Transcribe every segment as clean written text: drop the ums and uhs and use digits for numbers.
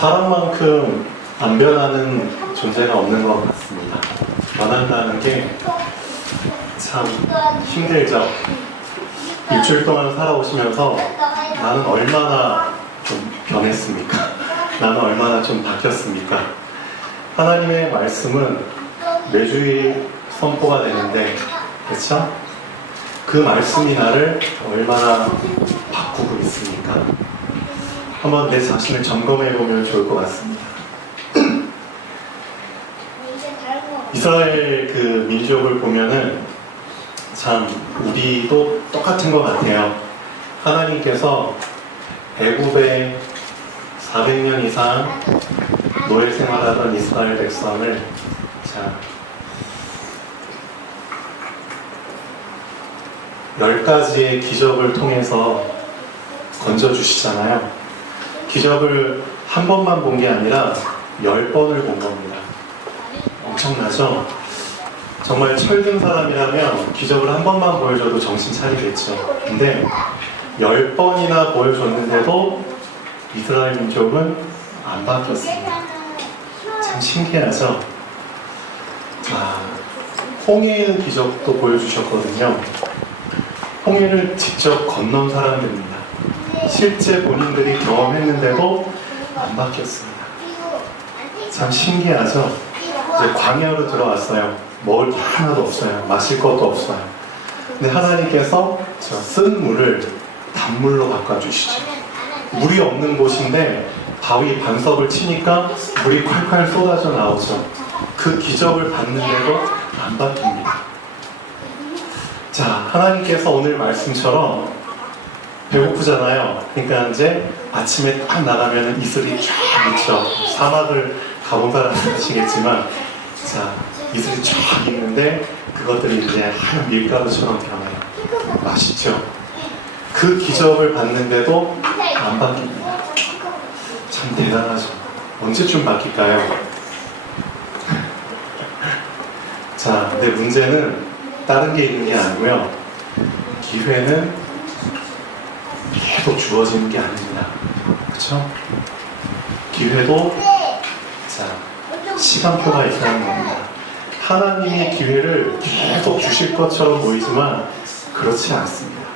사람만큼 안 변하는 존재가 없는 것 같습니다. 변한다는 게 참 힘들죠. 일주일 동안 살아오시면서 나는 얼마나 좀 변했습니까? 나는 얼마나 좀 바뀌었습니까? 하나님의 말씀은 매주일 선포가 되는데, 그렇죠? 그 말씀이 나를 얼마나 바꾸고 있습니까? 한번 내 자신을 점검해 보면 좋을 것 같습니다. 이스라엘 그 민족을 보면은 참 우리도 똑같은 것 같아요. 하나님께서 애굽에 400년 이상 노예 생활하던 이스라엘 백성을 자 10가지의 기적을 통해서 건져주시잖아요. 기적을 한 번만 본 게 아니라 10번을 본 겁니다. 엄청나죠? 정말 철든 사람이라면 기적을 한 번만 보여줘도 정신 차리겠죠. 근데 10번이나 보여줬는데도 이스라엘 민족은 안 바뀌었습니다. 참 신기하죠? 홍해의 기적도 보여주셨거든요. 홍해를 직접 건넌 사람들입니다. 실제 본인들이 경험했는데도 안 바뀌었습니다. 참 신기하죠? 이제 광야로 들어왔어요. 먹을 게 하나도 없어요. 마실 것도 없어요. 근데 하나님께서 저 쓴 물을 단물로 바꿔주시죠. 물이 없는 곳인데 바위 반석을 치니까 물이 콸콸 쏟아져 나오죠. 그 기적을 봤는데도 안 바뀝니다. 자, 하나님께서 오늘 말씀처럼 배고프잖아요. 그러니까 이제 아침에 딱 나가면 이슬이 쫙 있죠. 사막을 가본 사람은 아시겠지만, 자, 이슬이 쫙 있는데 그것들이 이제 하얀 밀가루처럼 변해요. 맛있죠? 그 기적을 봤는데도 안 바뀝니다. 참 대단하죠. 언제쯤 바뀔까요? 자, 근데 문제는 다른 게 있는 게 아니고요. 기회는 계속 주어지는 게 아닙니다. 그렇죠? 기회도 자, 시간표가 있다는 겁니다. 하나님이 기회를 계속 주실 것처럼 보이지만 그렇지 않습니다.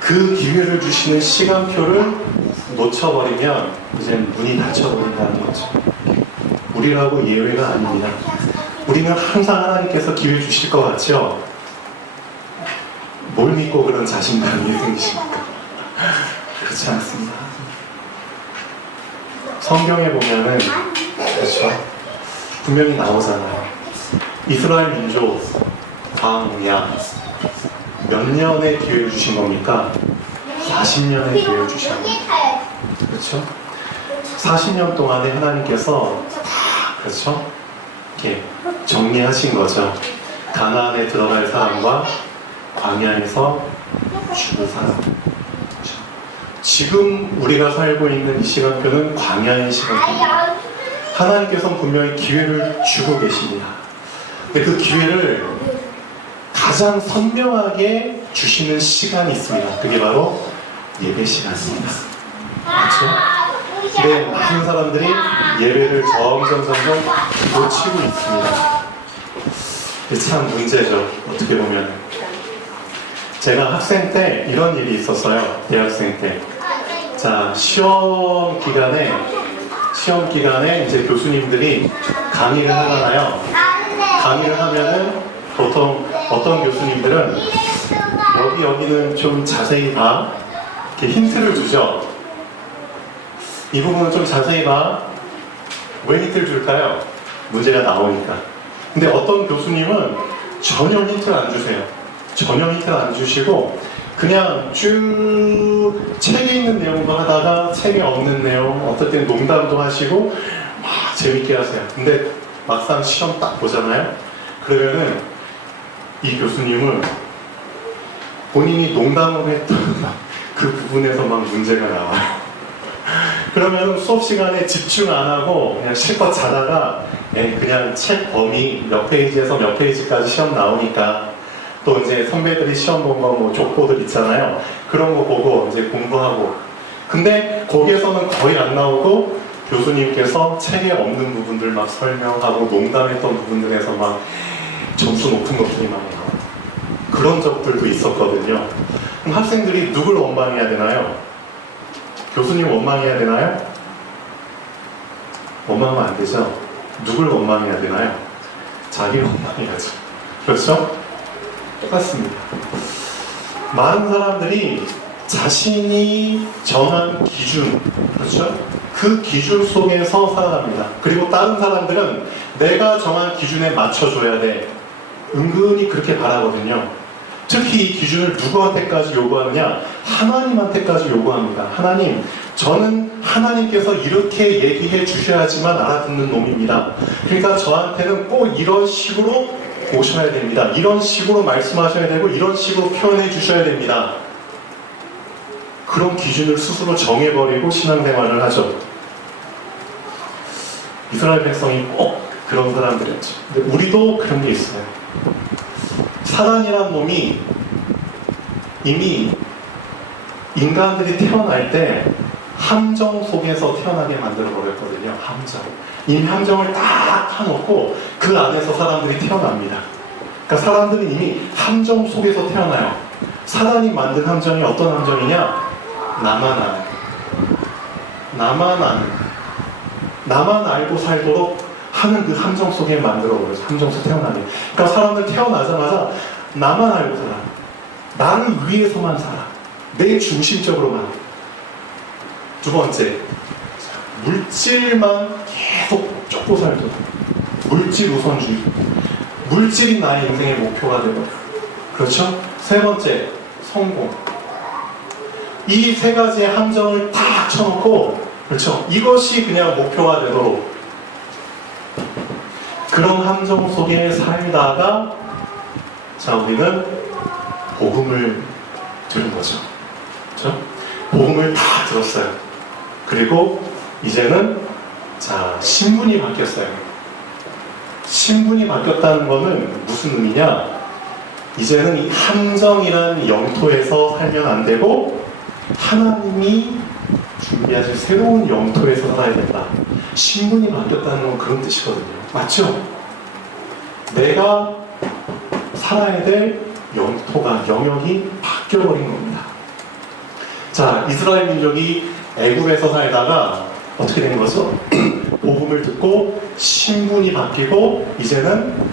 그 기회를 주시는 시간표를 놓쳐버리면 이제 문이 닫혀버린다는 거죠. 우리라고 예외가 아닙니다. 우리는 항상 하나님께서 기회 주실 것 같죠? 뭘 믿고 그런 자신감이 생기십니까? 그렇지 않습니다. 성경에 보면은 그렇죠? 분명히 나오잖아요. 이스라엘 민족 광야 몇 년의 기회를 주신 겁니까? 40년의 기회를 주신 겁니다. 그렇죠? 40년 동안에 하나님께서 다 그렇죠? 이렇게 정리하신 거죠. 가나안에 들어갈 사람과 광야에서 죽을 사람. 그렇죠? 지금 우리가 살고 있는 이 시간표는 광야의 시간표입니다. 하나님께서는 분명히 기회를 주고 계십니다. 근데 그 기회를 가장 선명하게 주시는 시간이 있습니다. 그게 바로 예배 시간입니다. 그렇죠? 근데 많은 사람들이 예배를 점점 놓치고 있습니다. 참 문제죠. 어떻게 보면. 제가 학생 때 이런 일이 있었어요. 대학생 때. 자, 시험 기간에 이제 교수님들이 강의를 하잖아요. 강의를 하면은 보통 어떤 교수님들은 여기는 좀 자세히 봐. 이렇게 힌트를 주죠. 이 부분은 좀 자세히 봐. 왜 힌트를 줄까요? 문제가 나오니까. 근데 어떤 교수님은 전혀 힌트를 안 주세요. 전혀 힌트를 안 주시고 그냥 쭉 책에 있는 내용도 하다가 책에 없는 내용, 어떨 땐 농담도 하시고 막 재밌게 하세요. 근데 막상 시험 딱 보잖아요. 그러면은 이 교수님은 본인이 농담으로 했던 그 부분에서 막 문제가 나와요. 그러면 수업 시간에 집중 안 하고 그냥 실컷 자다가 그냥 책 범위 몇 페이지에서 몇 페이지까지 시험 나오니까 또 이제 선배들이 시험 본 거 뭐 족보들 있잖아요. 그런 거 보고 이제 공부하고. 근데 거기에서는 거의 안 나오고 교수님께서 책에 없는 부분들 막 설명하고 농담했던 부분들에서 막 점수 높은 것들이 많이 나와요. 그런 적들도 있었거든요. 그럼 학생들이 누굴 원망해야 되나요? 교수님 원망해야 되나요? 원망하면 안 되죠. 누굴 원망해야 되나요? 자기를 원망해야죠. 그렇죠? 똑같습니다. 많은 사람들이 자신이 정한 기준, 그렇죠? 그 기준 속에서 살아갑니다. 그리고 다른 사람들은 내가 정한 기준에 맞춰줘야 돼. 은근히 그렇게 바라거든요. 특히 이 기준을 누구한테까지 요구하느냐? 하나님한테까지 요구합니다. 하나님, 저는 하나님께서 이렇게 얘기해 주셔야지만 알아듣는 놈입니다. 그러니까 저한테는 꼭 이런 식으로 오셔야 됩니다. 이런 식으로 말씀하셔야 되고 이런 식으로 표현해 주셔야 됩니다. 그런 기준을 스스로 정해버리고 신앙생활을 하죠. 이스라엘 백성이 꼭 그런 사람들이었죠. 근데 우리도 그런 게 있어요. 사단이란 놈이 이미 인간들이 태어날 때 함정 속에서 태어나게 만들어버렸거든요. 함정. 이미 함정을 딱 파놓고 그 안에서 사람들이 태어납니다. 그러니까 사람들은 이미 함정 속에서 태어나요. 사단이 만든 함정이 어떤 함정이냐? 나만 아는. 나만 아는. 나만 알고 살도록 하는 그 함정 속에 만들어버려서 함정 속에 태어나게. 그러니까 사람들 태어나자마자 나만 알고 살아. 나를 위해서만 살아. 내 중심적으로만. 두 번째, 물질만 계속 쫓고 살도록. 물질 우선주의. 물질이 나의 인생의 목표가 되고. 그렇죠? 세 번째, 성공. 이 세 가지의 함정을 딱 쳐놓고, 그렇죠? 이것이 그냥 목표가 되도록. 그런 함정 속에 살다가, 자, 우리는 복음을 들은 거죠. 그렇죠? 복음을 다 들었어요. 그리고 이제는, 자, 신분이 바뀌었어요. 신분이 바뀌었다는 거는 무슨 의미냐? 이제는 이 함정이라는 영토에서 살면 안 되고 하나님이 준비하신 새로운 영토에서 살아야 된다. 신분이 바뀌었다는 건 그런 뜻이거든요. 맞죠? 내가 살아야 될 영토가, 영역이 바뀌어버린 겁니다. 자, 이스라엘 민족이 애굽에서 살다가 어떻게 된 거죠? 복음을 듣고 신분이 바뀌고 이제는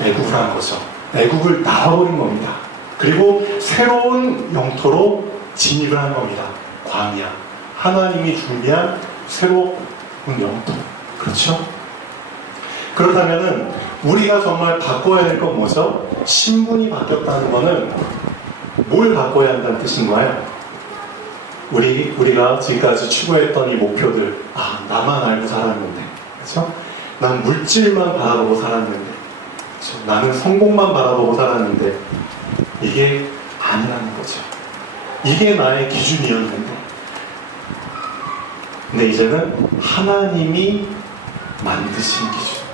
애굽을 한 거죠. 애굽을 나와버린 겁니다. 그리고 새로운 영토로 진입을 한 겁니다. 광야. 하나님이 준비한 새로운 영토. 그렇죠? 그렇다면은 우리가 정말 바꿔야 될 건 뭐죠? 신분이 바뀌었다는 거는 뭘 바꿔야 한다는 뜻인가요? 우리가 지금까지 추구했던 이 목표들, 나만 알고 살았는데, 그렇죠? 난 물질만 바라보고 살았는데, 그렇죠? 나는 성공만 바라보고 살았는데, 이게 아니라는 거죠. 이게 나의 기준이었는데, 근데 이제는 하나님이 만드신 기준,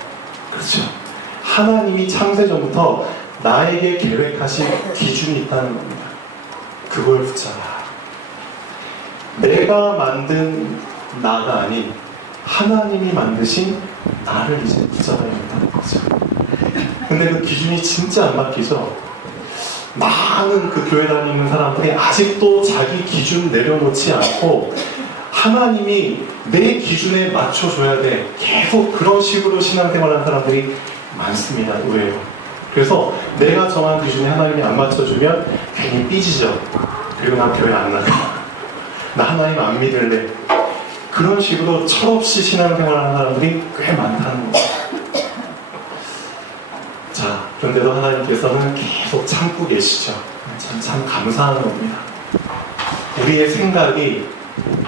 그렇죠? 하나님이 창세전부터 나에게 계획하신 기준이 있다는 겁니다. 그걸 붙잡아. 내가 만든 나가 아닌 하나님이 만드신 나를 이제 붙잡아야 된다는 거죠. 근데 그 기준이 진짜 안 바뀌죠. 많은 그 교회 다니는 사람들이 아직도 자기 기준 내려놓지 않고 하나님이 내 기준에 맞춰줘야 돼. 계속 그런 식으로 신앙생활하는 사람들이 많습니다. 의외로. 그래서 내가 정한 기준에 하나님이 안 맞춰주면 괜히 삐지죠. 그리고 난 교회 안 나가. 나 하나님 안 믿을래. 그런 식으로 철없이 신앙생활하는 사람들이 꽤 많다는 거죠. 자, 그런데도 하나님께서는 계속 참고 계시죠. 참 감사한 겁니다. 우리의 생각이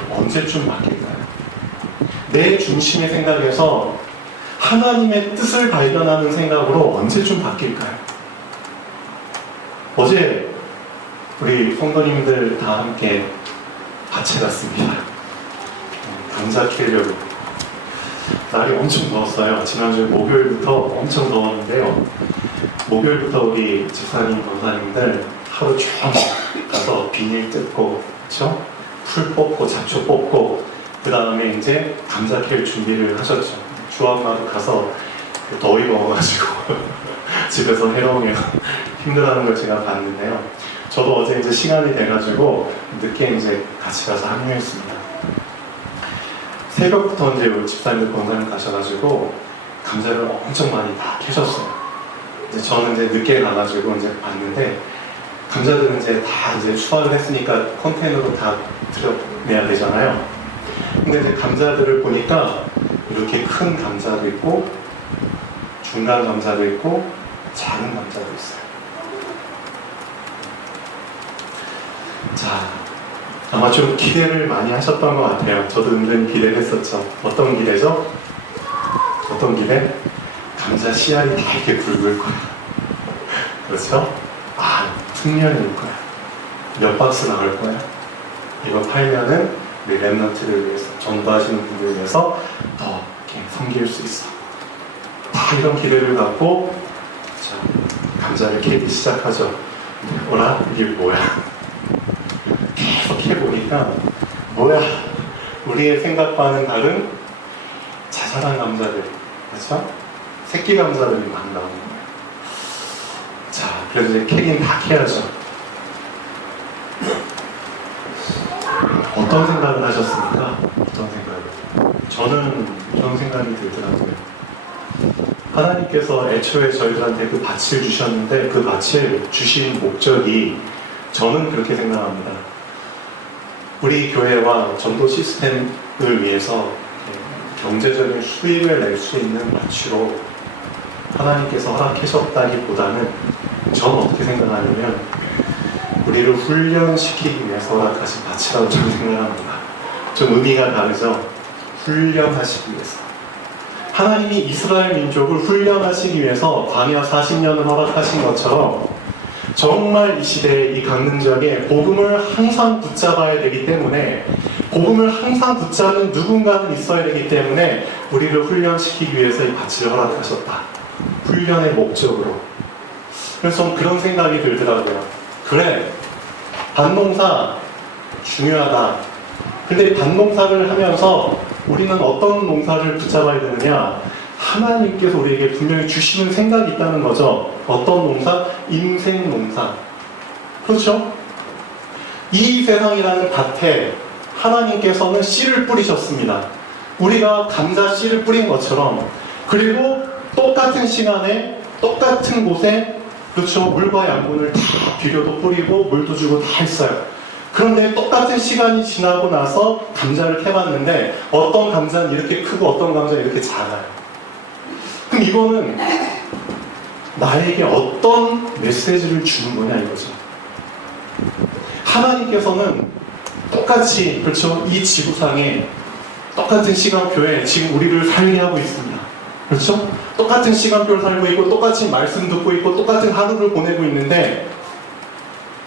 언제쯤 바뀔까요? 내 중심의 생각에서 하나님의 뜻을 발견하는 생각으로 언제쯤 바뀔까요? 어제 우리 성도님들 다 함께 밭에 갔습니다. 감자 캐려고. 날이 엄청 더웠어요. 지난주 목요일부터 엄청 더웠는데요. 목요일부터 우리 집사님, 권사님들 하루 종일 가서 비닐 뜯고, 그렇죠? 풀 뽑고 잡초 뽑고 그 다음에 이제 감자 캘 준비를 하셨죠. 주엄마도 가서 더위 먹어가지고 집에서 해롱해요. 힘들어하는 걸 제가 봤는데요. 저도 어제 이제 시간이 돼가지고 늦게 이제 같이 가서 합류했습니다. 새벽부터 이제 우리 집사님들 공장을 가셔가지고 감자를 엄청 많이 다 캐셨어요. 이제 저는 이제 늦게 가가지고 이제 봤는데 감자들은 이제 다 이제 수확을 했으니까 컨테이너로 다 들여내야 되잖아요. 근데 이제 감자들을 보니까 이렇게 큰 감자도 있고 중간 감자도 있고 작은 감자도 있어요. 자, 아마 좀 기대를 많이 하셨던 것 같아요. 저도 은근히 기대를 했었죠. 어떤 기대죠? 어떤 기대? 감자 씨알이 다 이렇게 굵을 거야. 그렇죠? 아, 특년일 거야. 몇 박스 나갈 거야. 이거 팔면은 우리 랩런트를 위해서, 전도하시는 분들을 위해서 더 이렇게 섬길 수 있어. 다 이런 기대를 갖고 자, 감자를 캐기 시작하죠. 어라? 이게 뭐야? 계속 해보니까 뭐야? 우리의 생각과는 다른 자잘한 감자들, 그렇죠? 새끼 감자들이 막 나오는 거예요. 자, 그래서 이제 캐긴 다 캐야죠. 어떤 생각을 하셨습니까? 어떤 생각을? 저는 그런 생각이 들더라고요. 하나님께서 애초에 저희들한테 그 밭을 주셨는데 그 밭을 주신 목적이 저는 그렇게 생각합니다. 우리 교회와 전도 시스템을 위해서 경제적인 수익을 낼 수 있는 가치로 하나님께서 허락하셨다기보다는 저는 어떻게 생각하냐면 우리를 훈련시키기 위해서 허락하신 가치라고 저는 생각합니다. 좀 의미가 다르죠? 훈련하시기 위해서. 하나님이 이스라엘 민족을 훈련하시기 위해서 광야 40년을 허락하신 것처럼 정말 이 시대에 이 강릉지역에 복음을 항상 붙잡아야 되기 때문에 복음을 항상 붙잡는 누군가는 있어야 되기 때문에 우리를 훈련시키기 위해서 이 밭을 허락하셨다. 훈련의 목적으로. 그래서 저는 그런 생각이 들더라고요. 그래, 밭농사 중요하다. 근데 밭농사를 하면서 우리는 어떤 농사를 붙잡아야 되느냐? 하나님께서 우리에게 분명히 주시는 생각이 있다는 거죠. 어떤 농사? 인생 농사. 그렇죠? 이 세상이라는 밭에 하나님께서는 씨를 뿌리셨습니다. 우리가 감자 씨를 뿌린 것처럼. 그리고 똑같은 시간에 똑같은 곳에 그렇죠? 물과 양분을 다 비료도 뿌리고 물도 주고 다 했어요. 그런데 똑같은 시간이 지나고 나서 감자를 캐봤는데 어떤 감자는 이렇게 크고 어떤 감자는 이렇게 작아요. 그럼 이거는 나에게 어떤 메시지를 주는 거냐 이거죠. 하나님께서는 똑같이 그렇죠? 이 지구상에 똑같은 시간표에 지금 우리를 살게 하고 있습니다. 그렇죠? 똑같은 시간표를 살고 있고 똑같이 말씀 듣고 있고 똑같은 하루를 보내고 있는데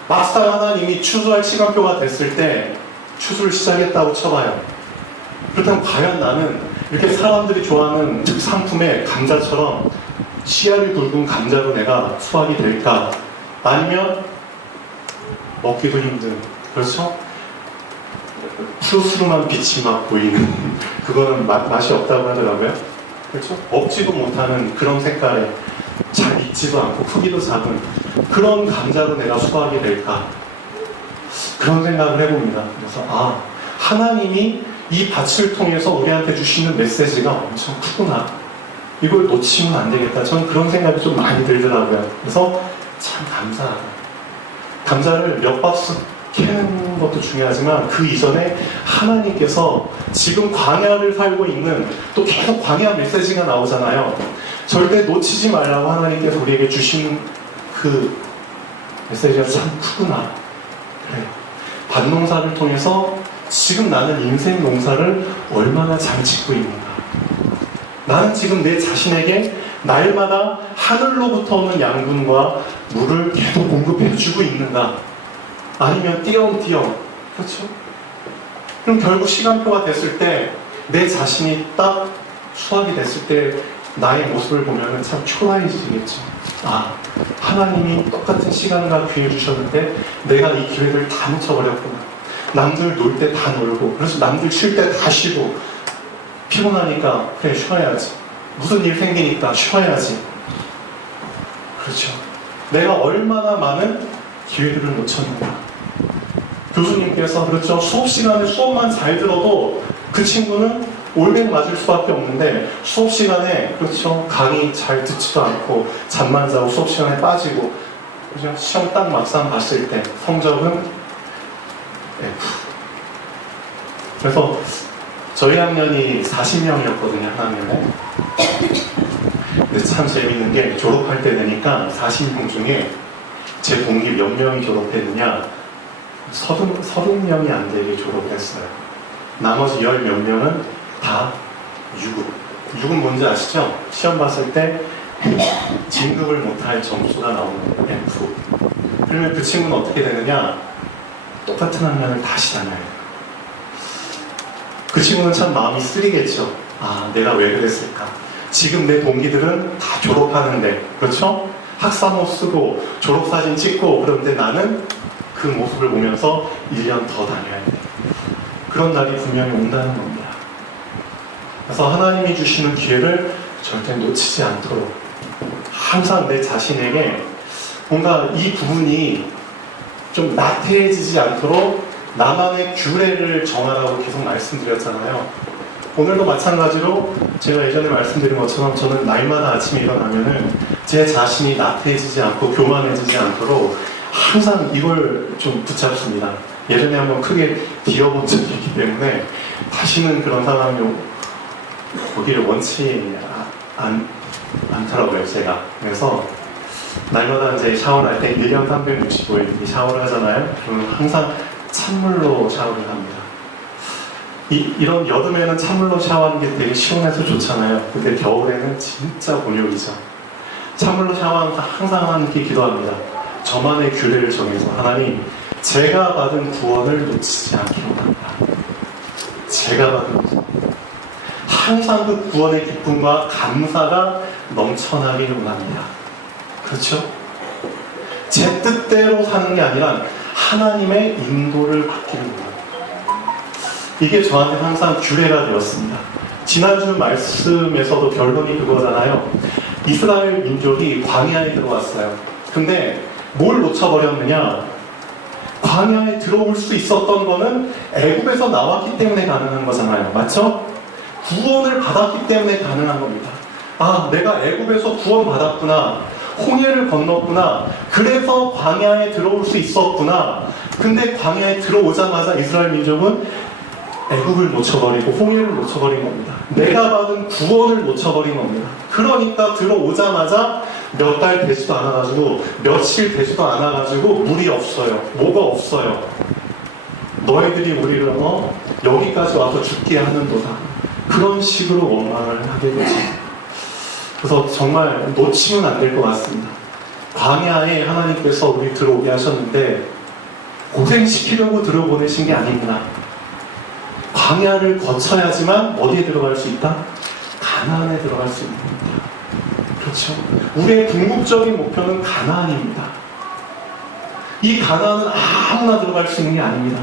막상 하나님이 추수할 시간표가 됐을 때 추수를 시작했다고 쳐봐요. 그렇다면 과연 나는 이렇게 사람들이 좋아하는 특상품의 감자처럼 씨알이 굵은 감자로 내가 수확이 될까? 아니면 먹기도 힘든, 그렇죠? 푸르스름한 빛이 막 보이는 그거는 맛이 없다고 하더라고요. 그렇죠? 먹지도 못하는 그런 색깔에 잘 익지도 않고 크기도 작은 그런 감자로 내가 수확이 될까? 그런 생각을 해봅니다. 그래서 하나님이 이 밭을 통해서 우리한테 주시는 메시지가 엄청 크구나. 이걸 놓치면 안 되겠다. 저는 그런 생각이 좀 많이 들더라고요. 그래서 참 감사하다. 감자를 몇 박스 캐는 것도 중요하지만 그 이전에 하나님께서 지금 광야를 살고 있는 또 계속 광야 메시지가 나오잖아요. 절대 놓치지 말라고 하나님께서 우리에게 주시는 그 메시지가 참 크구나. 그래. 밭농사를 통해서 지금 나는 인생 농사를 얼마나 잘 짓고 있는가. 나는 지금 내 자신에게 날마다 하늘로부터 오는 양분과 물을 계속 공급해주고 있는가. 아니면 띄엄띄엄. 그렇죠? 그럼 결국 시간표가 됐을 때 내 자신이 딱 수확이 됐을 때 나의 모습을 보면 참 초라해지겠죠. 하나님이 똑같은 시간과 기회 주셨는데 내가 이 기회를 다 놓쳐버렸구나. 남들 놀 때 다 놀고, 그래서 남들 쉴 때 다 쉬고, 피곤하니까 그래 쉬어야지. 무슨 일 생기니까 쉬어야지. 그렇죠. 내가 얼마나 많은 기회들을 놓쳤는가. 교수님께서 그렇죠. 수업 시간에 수업만 잘 들어도 그 친구는 올백 맞을 수밖에 없는데 수업 시간에 그렇죠. 강의 잘 듣지도 않고 잠만 자고 수업 시간에 빠지고 그죠. 시험 딱 막상 봤을 때 성적은 F. 그래서 저희 학년이 40명이었거든요, 한 학년에. 근데 참 재밌는 게 졸업할 때 되니까 40명 중에 제 동기 몇 명이 졸업했느냐 30명이 안 되게 졸업을 했어요. 나머지 10몇 명은 다 유급. 유급 뭔지 아시죠? 시험 봤을 때 진급을 못할 점수가 나오는 F. 그러면 그 친구는 어떻게 되느냐? 똑같은 학년을 다시 다녀요. 그 친구는 참 마음이 쓰리겠죠. 아, 내가 왜 그랬을까? 지금 내 동기들은 다 졸업하는데, 그렇죠? 학사모 쓰고 졸업사진 찍고 그런데 나는 그 모습을 보면서 1년 더 다녀야 돼. 그런 날이 분명히 온다는 겁니다. 그래서 하나님이 주시는 기회를 절대 놓치지 않도록 항상 내 자신에게 뭔가 이 부분이 좀 나태해지지 않도록 나만의 규례를 정하라고 계속 말씀드렸잖아요. 오늘도 마찬가지로 제가 예전에 말씀드린 것처럼 저는 날마다 아침에 일어나면은 제 자신이 나태해지지 않고 교만해지지 않도록 항상 이걸 좀 붙잡습니다. 예전에 한번 크게 비어본 적이 있기 때문에 다시는 그런 상황이 오기를 원치 않더라고요, 제가. 그래서 날마다 이제 샤워를 할 때 1년 365일 샤워를 하잖아요. 그러면 항상 찬물로 샤워를 합니다. 이런 여름에는 찬물로 샤워하는 게 되게 시원해서 좋잖아요. 근데 겨울에는 진짜 곤욕이죠. 찬물로 샤워하면서 항상 하나님께 기도합니다. 저만의 규례를 정해서 하나님, 제가 받은 구원을 놓치지 않기로 합니다. 제가 받은 구원. 항상 그 구원의 기쁨과 감사가 넘쳐나기를 원합니다. 그렇죠? 제 뜻대로 사는 게 아니라 하나님의 인도를 받기를 원합니다. 이게 저한테 항상 규례가 되었습니다. 지난주 말씀에서도 결론이 그거잖아요. 이스라엘 민족이 광야에 들어왔어요. 근데 뭘 놓쳐버렸느냐? 광야에 들어올 수 있었던 거는 애굽에서 나왔기 때문에 가능한 거잖아요. 맞죠? 구원을 받았기 때문에 가능한 겁니다. 아, 내가 애굽에서 구원받았구나. 홍해를 건넜구나. 그래서 광야에 들어올 수 있었구나. 근데 광야에 들어오자마자 이스라엘 민족은 애굽을 놓쳐버리고 홍해를 놓쳐버린 겁니다. 내가 받은 구원을 놓쳐버린 겁니다. 그러니까 들어오자마자 몇 달 되지도 않아가지고 며칠 되지도 않아가지고 물이 없어요. 뭐가 없어요. 너희들이 우리를 여기까지 와서 죽게 하는도다. 그런 식으로 원망을 하게 되죠. 그래서 정말 놓치면 안 될 것 같습니다. 광야에 하나님께서 우리 들어오게 하셨는데 고생시키려고 들어보내신 게 아닙니다. 광야를 거쳐야지만 어디에 들어갈 수 있다? 가나안에 들어갈 수 있는 겁니다. 그렇죠? 우리의 궁극적인 목표는 가나안입니다. 이 가나안은 아무나 들어갈 수 있는 게 아닙니다.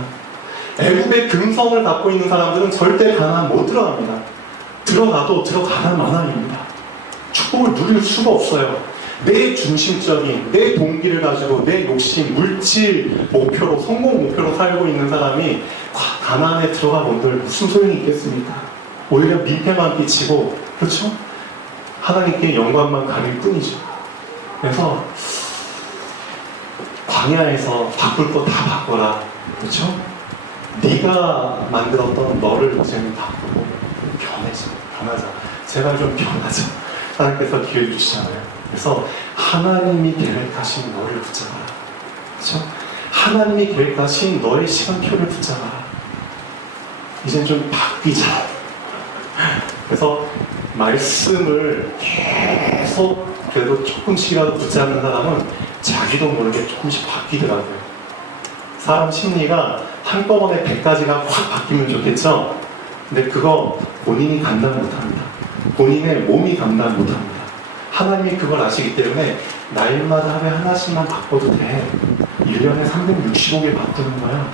애굽의 금성을 갖고 있는 사람들은 절대 가나안 못 들어갑니다. 들어가도 들어가는 만한입니다. 축복을 누릴 수가 없어요. 내 중심적인 내 동기를 가지고 내 욕심, 물질 목표로, 성공 목표로 살고 있는 사람이 가나안에 들어가 본들 무슨 소용이 있겠습니까? 오히려 민폐만 끼치고, 그렇죠? 하나님께 영광만 가릴 뿐이죠. 그래서 광야에서 바꿀 거 다 바꿔라. 그렇죠? 네가 만들었던 너를 이제는 바꾸고 변하자. 제발 좀 변하자. 하나님께서 기회 주시잖아요. 그래서 하나님이 계획하신 너를 붙잡아라. 그렇죠? 하나님이 계획하신 너의 시간표를 붙잡아라. 이제 좀 바뀌자. 그래서 말씀을 계속 그래도 조금씩이라도 붙잡는 사람은 자기도 모르게 조금씩 바뀌더라고요. 사람 심리가 한꺼번에 100가지가 확 바뀌면 좋겠죠? 근데 그거 본인이 감당 못합니다. 본인의 몸이 감당 못합니다. 하나님이 그걸 아시기 때문에 날마다 하루에 하나씩만 바꿔도 돼. 1년에 365개 바꾸는 거야.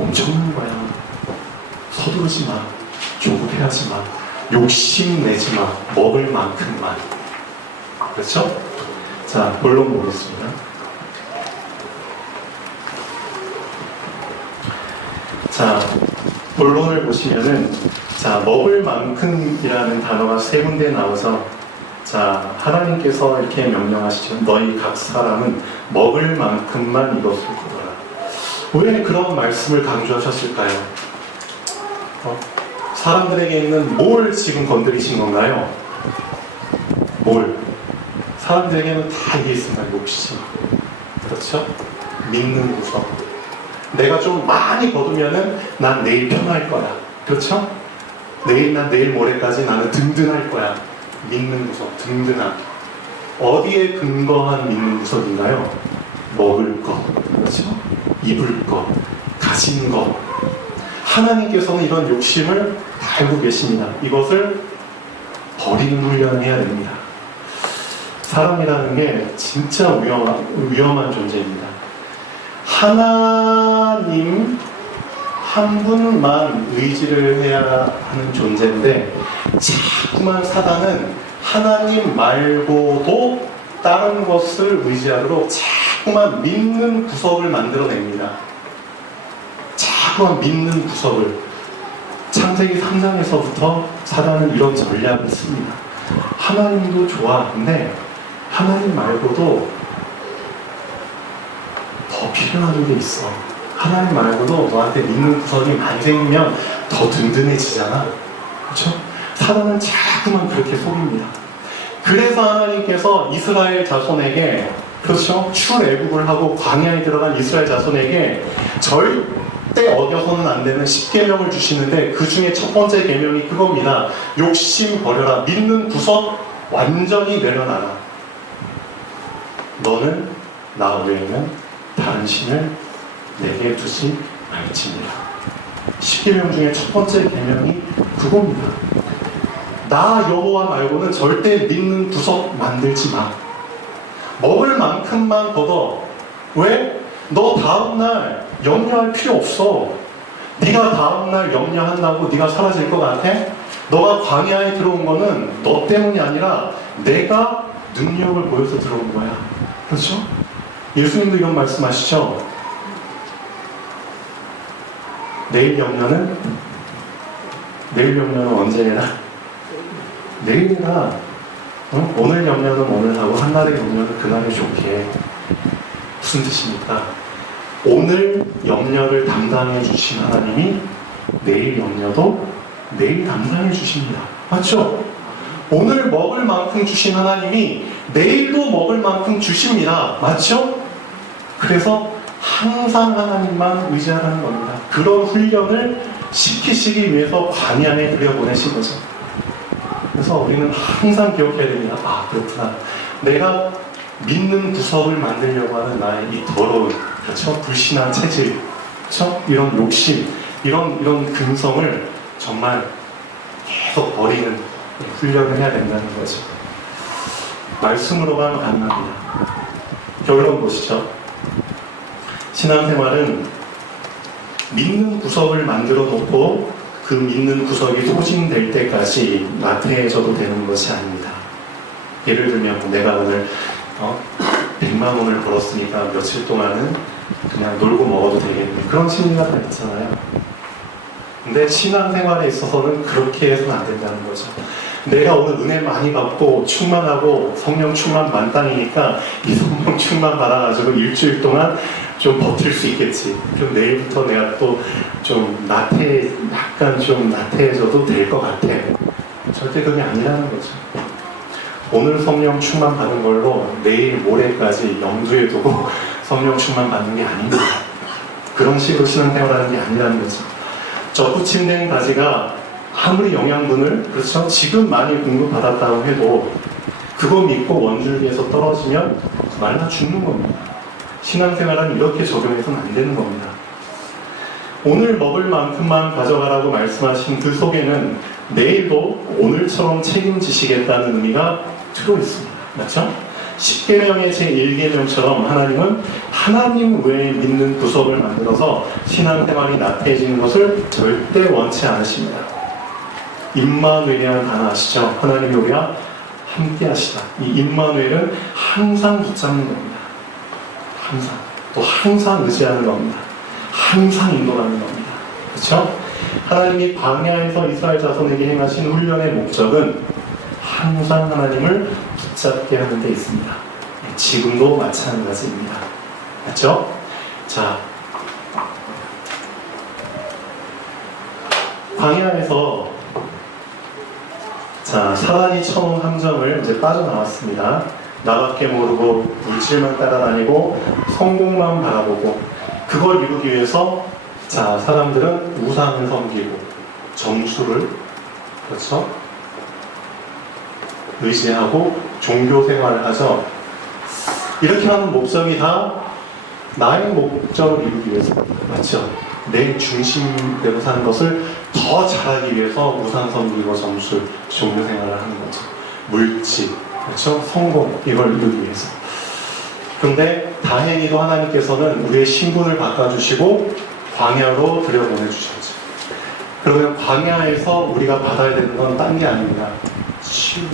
엄청난 거야. 서두르지 마. 조급해하지 마. 욕심내지 마. 먹을 만큼만. 그렇죠? 자, 본론 보겠습니다. 자, 본론을 보시면은, 자, 먹을 만큼이라는 단어가 세 군데 나와서, 자, 하나님께서 이렇게 명령하시죠. 너희 각 사람은 먹을 만큼만 이것을 거둬라. 왜 그런 말씀을 강조하셨을까요? 사람들에게 있는 뭘 지금 건드리신 건가요? 뭘? 사람들에게는 다 이게 있습니다. 욕심. 그렇죠? 믿는 구석. 내가 좀 많이 거두면은 난 내일 편할 거야. 그렇죠? 내일 모레까지 나는 든든할 거야. 믿는 구석, 든든함. 어디에 근거한 믿는 구석인가요? 먹을 것, 그렇죠? 입을 것, 가진 것. 하나님께서는 이런 욕심을 알고 계십니다. 이것을 버리는 훈련을 해야 됩니다. 사람이라는 게 진짜 위험한 존재입니다. 하나님 한 분만 의지를 해야 하는 존재인데 자꾸만 사단은 하나님 말고도 다른 것을 의지하도록 자꾸만 믿는 구석을 만들어냅니다. 자꾸만 믿는 구석을. 창세기 3장에서부터 사단은 이런 전략을 씁니다. 하나님도 좋아. 근데 하나님 말고도 더 필요한 게 있어. 하나님 말고도 너한테 믿는 구석이 많이 생기면 더 든든해지잖아. 그렇죠? 사단은 자꾸만 그렇게 속입니다. 그래서 하나님께서 이스라엘 자손에게, 그렇죠? 출애굽을 하고 광야에 들어간 이스라엘 자손에게 절대 어겨서는 안 되는 10계명을 주시는데 그 중에 첫 번째 계명이 그겁니다. 욕심 버려라. 믿는 구석 완전히 내려놔라. 너는 나 외에는 다른 신을 내게 두지 말지니라. 10계명 중에 첫 번째 계명이 그겁니다. 나 여호와 말고는 절대 믿는 구석 만들지 마. 먹을 만큼만 걷어. 왜? 너 다음날 염려할 필요 없어. 네가 다음날 염려한다고 네가 사라질 것 같아? 너가 광야에 들어온 거는 너 때문이 아니라 내가 능력을 보여서 들어온 거야. 그렇죠? 예수님도 이런 말씀하시죠. 내일 염려는 언제 해라? 내일 해라. 오늘 염려는 오늘 하고 한날의 염려는 그날에 좋게. 무슨 뜻입니까? 오늘 염려를 담당해 주신 하나님이 내일 염려도 내일 담당해 주십니다. 맞죠? 오늘 먹을 만큼 주신 하나님이 내일도 먹을 만큼 주십니다. 맞죠? 그래서 항상 하나님만 의지하라는 겁니다. 그런 훈련을 시키시기 위해서 광야에 들여보내신 거죠. 그래서 우리는 항상 기억해야 됩니다. 아, 그렇구나. 내가 믿는 구석을 만들려고 하는 나의 이 더러운, 그렇죠? 불신한 체질, 그렇죠? 이런 욕심, 이런 근성을 정말 계속 버리는 훈련을 해야 된다는 거죠. 말씀으로만 가능합니다. 결론 보시죠. 신앙생활은 믿는 구석을 만들어 놓고 그 믿는 구석이 소진될 때까지 나태해져도 되는 것이 아닙니다. 예를 들면 내가 오늘 100만 원을 벌었으니까 며칠 동안은 그냥 놀고 먹어도 되겠네. 그런 심리가 다 있잖아요. 근데 신앙생활에 있어서는 그렇게 해서는 안 된다는 거죠. 내가 오늘 은혜 많이 받고 충만하고 성령 충만 만땅이니까 이 성령 충만 받아가지고 일주일 동안 좀 버틸 수 있겠지. 그럼 내일부터 내가 또 좀 약간 좀 나태해져도 될 것 같아. 절대 그게 아니라는 거죠. 오늘 성령 충만 받은 걸로 내일 모레까지 염두에 두고 성령 충만 받는 게 아닙니다. 그런 식으로 신앙생활하는 게 아니라는 거죠. 접붙임된 가지가 아무리 영양분을, 그렇죠? 지금 많이 공급받았다고 해도 그거 믿고 원줄기에서 떨어지면 말라 죽는 겁니다. 신앙생활은 이렇게 적용해서는 안 되는 겁니다. 오늘 먹을 만큼만 가져가라고 말씀하신 그 속에는 내일도 오늘처럼 책임지시겠다는 의미가 들어있습니다. 맞죠? 십계명의 제1계명처럼 하나님은 하나님 외에 믿는 구석을 만들어서 신앙생활이 나태해지는 것을 절대 원치 않으십니다. 임마누엘이라는 단어 아시죠? 하나님이 우리와 함께 하시다. 이 임마누엘은 항상 붙잡는 겁니다. 항상. 또 항상 의지하는 겁니다. 항상 인도하는 겁니다. 그렇죠? 하나님이 광야에서 이스라엘 자손에게 행하신 훈련의 목적은 항상 하나님을 붙잡게 하는 데 있습니다. 지금도 마찬가지입니다. 맞죠? 자, 광야에서 사단이 쳐놓은 함정을 이제 빠져나왔습니다. 나밖에 모르고 물질만 따라다니고 성공만 바라보고 그걸 이루기 위해서 사람들은 우상을 섬기고 점수를 그렇죠? 의지하고 종교 생활을 하죠. 이렇게 하는 목적이 다 나의 목적을 이루기 위해서 맞죠? 내 중심대로 사는 것을 더 잘하기 위해서 우상 섬기고 점수, 종교 생활을 하는 거죠. 물질, 그렇죠? 성공, 이걸 이루기 위해서. 그런데 다행히도 하나님께서는 우리의 신분을 바꿔주시고 광야로 들여보내주셨죠. 그러면 광야에서 우리가 받아야 되는 건 딴 게 아닙니다. 치유.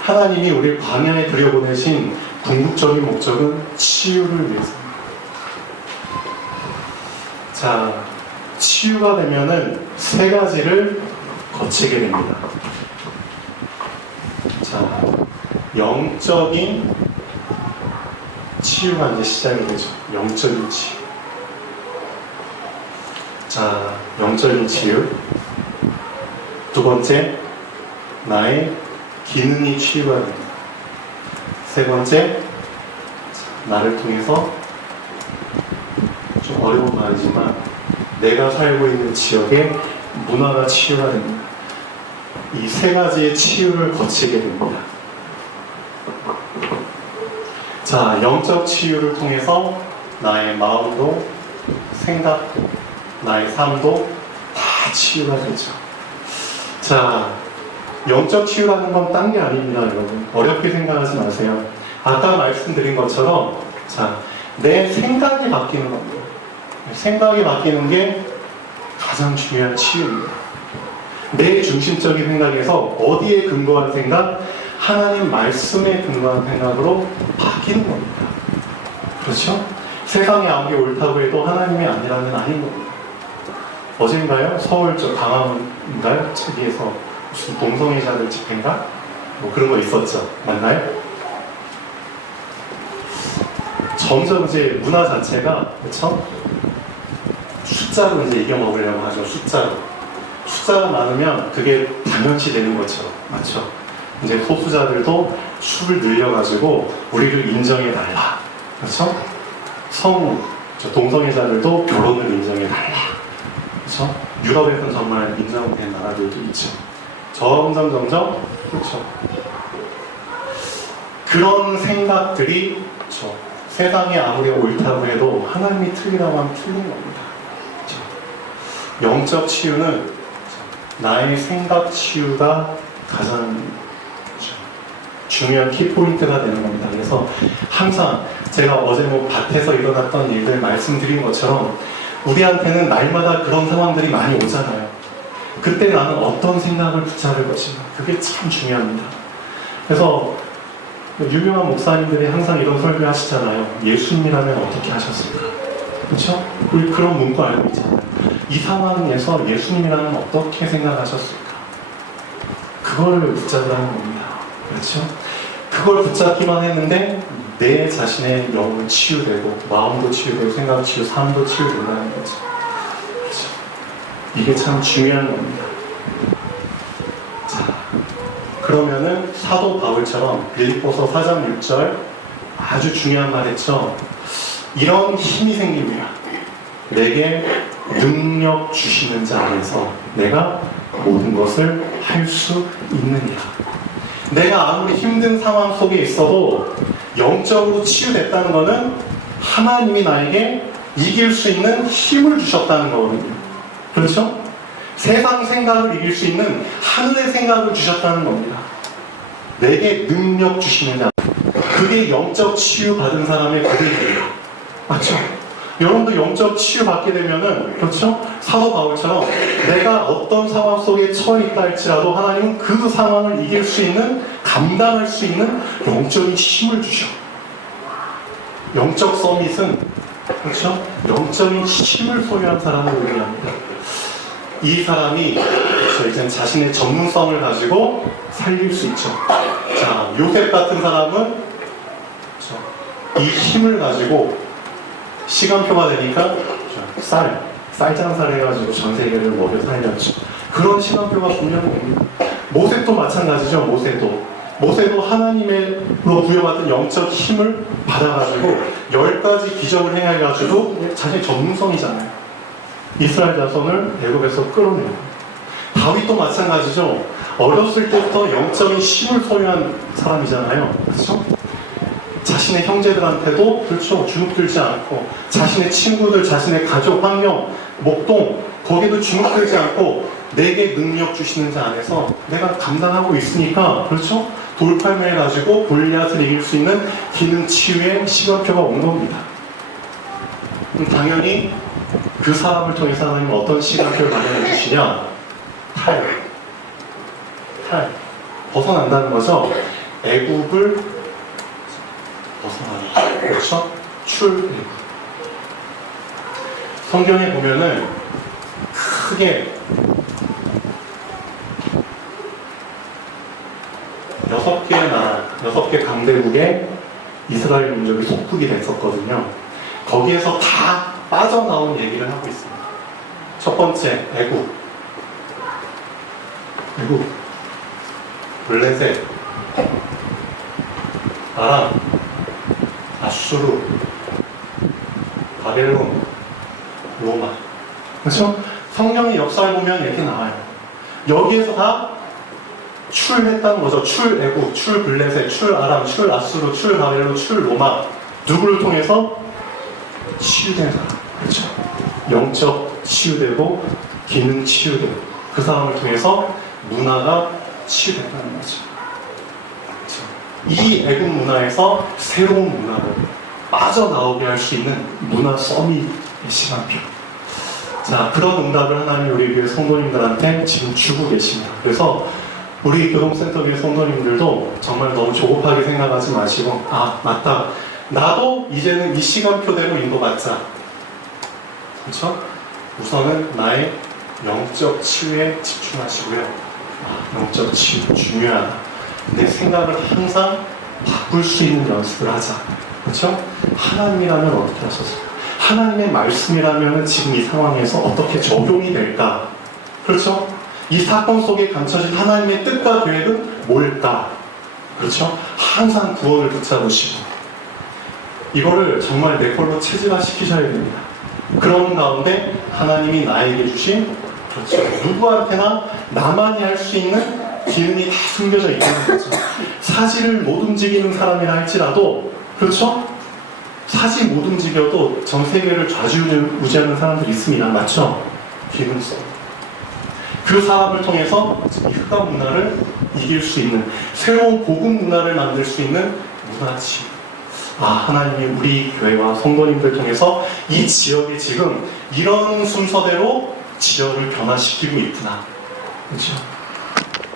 하나님이 우리를 광야에 들여보내신 궁극적인 목적은 치유를 위해서입니다. 자, 치유가 되면은 세 가지를 거치게 됩니다. 자, 영적인 치유가 이제 시작이 되죠. 영적인 치유. 자, 영적인 치유. 두 번째, 나의 기능이 치유가 됩니다. 세 번째, 나를 통해서 좀 어려운 말이지만 내가 살고 있는 지역의 문화가 치유가 됩니다. 이 세 가지의 치유를 거치게 됩니다. 자, 영적 치유를 통해서 나의 마음도 생각도 나의 삶도 다 치유가 되죠. 자, 영적 치유라는 건 딴 게 아닙니다, 여러분. 어렵게 생각하지 마세요. 아까 말씀드린 것처럼 내 생각이 바뀌는 겁니다. 생각이 바뀌는 게 가장 중요한 치유입니다. 내 중심적인 생각에서 어디에 근거한 생각? 하나님 말씀에 근거한 생각으로 바뀌는 겁니다. 그렇죠? 세상이 아무리 옳다고 해도 하나님이 아니라면 아닌 겁니다. 어젠가요? 서울 강화문인가요? 저기에서 무슨 동성애자들 집회인가? 뭐 그런 거 있었죠. 맞나요? 점점 이제 문화 자체가 그렇죠? 숫자로 이제 이겨먹으려고 하죠. 숫자가 많으면 그게 당연시 되는 것처럼. 맞죠? 이제 소수자들도 수를 늘려가지고 우리를 인정해달라. 그렇죠? 동성애자들도 결혼을 인정해달라. 그렇죠? 유럽에서는 정말 인정된 나라들도 있죠. 점점 그렇죠. 그런 생각들이 그렇죠. 세상이 아무리 옳다고 해도 하나님이 틀리다고 하면 틀린 겁니다. 그렇죠? 영적 치유는 나의 생각 치유가 가장 그렇죠. 중요한 키포인트가 되는 겁니다. 그래서 항상 제가 어제 밭에서 일어났던 일들 말씀드린 것처럼 우리한테는 날마다 그런 상황들이 많이 오잖아요. 그때 나는 어떤 생각을 붙잡을 것인가. 그게 참 중요합니다. 그래서 유명한 목사님들이 항상 이런 설교 하시잖아요. 예수님이라면 어떻게 하셨을까? 그렇죠? 우리 그런 문구 알고 있잖아요. 이 상황에서 예수님이라면 어떻게 생각하셨을까? 그걸 붙잡으라는 겁니다. 그렇죠? 그걸 붙잡기만 했는데 내 자신의 영은 치유되고 마음도 치유되고 생각 치유, 삶도 치유된다는 거죠. 그렇죠? 이게 참 중요한 겁니다. 자, 그러면은 사도 바울처럼 빌립보서 4장 6절 아주 중요한 말 했죠. 이런 힘이 생깁니다. 내게 능력 주시는 자 안에서 내가 모든 것을 할 수 있느니라. 내가 아무리 힘든 상황 속에 있어도 영적으로 치유됐다는 것은 하나님이 나에게 이길 수 있는 힘을 주셨다는 거거든요. 그렇죠? 세상 생각을 이길 수 있는 하늘의 생각을 주셨다는 겁니다. 내게 능력 주시는 자. 그게 영적 치유 받은 사람의 고백이에요. 맞죠? 여러분도 영적 치유 받게 되면은, 그렇죠? 사도 바울처럼 내가 어떤 상황 속에 처해 있다 할지라도 하나님은 그 상황을 이길 수 있는, 감당할 수 있는 영적인 힘을 주셔. 영적 서밋은, 그렇죠? 영적인 힘을 소유한 사람을 의미합니다. 이 사람이, 그렇죠? 이제 자신의 전문성을 가지고 살릴 수 있죠. 자, 요셉 같은 사람은, 그렇죠? 이 힘을 가지고 시간표가 되니까 쌀 장사를 해가지고 전 세계를 먹여 살렸죠. 그런 시간표가 분명히 됩니다. 모세도 마찬가지죠. 모세도 하나님으로 부여받은 영적 힘을 받아가지고 10가지 기적을 행해가지고 자신의 전문성이잖아요. 이스라엘 자손을 애굽에서 끌어내요. 다윗도 마찬가지죠. 어렸을 때부터 영적인 힘을 소유한 사람이잖아요. 그렇죠? 자신의 형제들한테도, 그렇죠, 주눅들지 않고, 자신의 친구들, 자신의 가족, 환경, 목동, 거기도 주눅들지 않고, 내게 능력 주시는 자 안에서 내가 감당하고 있으니까, 그렇죠, 돌팔매를 가지고 골리앗을 이길 수 있는 기능 치유의 시간표가 온 겁니다. 당연히 그 사람을 통해서 하나님은 어떤 시간표를 마련해 주시냐? 탈. 벗어난다는 거죠. 애굽을 벗어나는, 그렇죠? 출애굽. 성경에 보면은 크게 6개의 나라, 6개 강대국에 이스라엘 민족이 속국이 됐었거든요. 거기에서 다 빠져나온 얘기를 하고 있습니다. 첫 번째, 애굽, 블레셋, 아람, 아수르, 바벨론, 로마. 그렇죠? 성경의 역사를 보면 이렇게 나와요. 여기에서 다 출했다는 거죠. 출애굽, 출블레셋, 출아람, 출아수르, 출바벨론, 출로마. 누구를 통해서? 치유된 사람. 그렇죠? 영적 치유되고 기능 치유되고 그 사람을 통해서 문화가 치유된다는 거죠. 그렇죠? 이 애굽 문화에서 새로운 문화를 빠져나오게 할 수 있는 문화 서밋의 시간표. 자, 그런 응답을 하나님이 우리 교회 성도님들한테 지금 주고 계십니다. 그래서 우리 교동센터 교회 성도님들도 정말 너무 조급하게 생각하지 마시고, 아, 맞다. 나도 이제는 이 시간표대로 인도받자. 그렇죠? 우선은 나의 영적 치유에 집중하시고요. 아, 영적 치유 중요하다. 내 생각을 항상 바꿀 수 있는 연습을 하자. 그렇죠? 하나님이라면 어떻게 하셨을까? 하나님의 말씀이라면 지금 이 상황에서 어떻게 적용이 될까? 그렇죠? 이 사건 속에 감춰진 하나님의 뜻과 계획은 뭘까? 그렇죠? 항상 구원을 붙잡으시고 이거를 정말 내 걸로 체질화시키셔야 됩니다. 그런 가운데 하나님이 나에게 주신, 그렇죠, 누구한테나 나만이 할 수 있는 기능이 다 숨겨져 있다는 거죠. 사지를 못 움직이는 사람이라 할지라도, 그렇죠? 사지 못 움직여도 전 세계를 좌지우지하는 사람들이 있습니다. 맞죠? 기능성. 그 사람을 통해서 이 흑암 문화를 이길 수 있는, 새로운 복음 문화를 만들 수 있는 문화치. 아, 하나님이 우리 교회와 성도님들 통해서 이 지역에 지금 이런 순서대로 지역을 변화시키고 있구나. 그렇죠?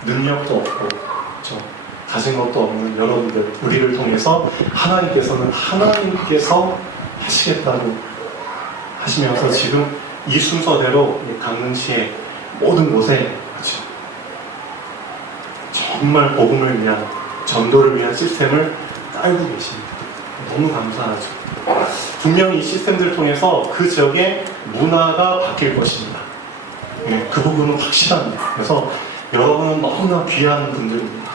능력도 없고, 그렇죠? 가진 것도 없는 여러분들, 우리를 통해서 하나님께서는 하나님께서 하시겠다고 하시면서 지금 이 순서대로 강릉시의 모든 곳에, 그렇죠, 정말 복음을 위한, 전도를 위한 시스템을 깔고 계십니다. 너무 감사하죠. 분명히 이 시스템들을 통해서 그 지역의 문화가 바뀔 것입니다. 네, 그 부분은 확실합니다. 그래서 여러분은 너무나 귀한 분들입니다.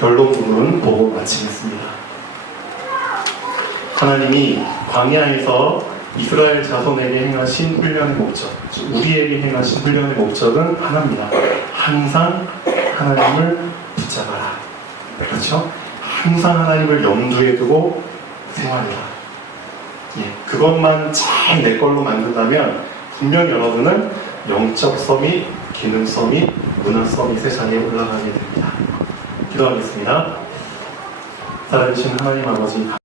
결론 부분 보고 마치겠습니다. 하나님이 광야에서 이스라엘 자손에게 행하신 훈련의 목적, 우리에게 행하신 훈련의 목적은 하나입니다. 항상 하나님을 붙잡아라. 그렇죠? 항상 하나님을 염두에 두고 생활해라. 예, 그것만 잘 내 걸로 만든다면 분명 여러분은 영적 서밋, 기능성 및 문화성 이 세상에 올라가게 됩니다. 기도하겠습니다. 살아계신 하나님 아버지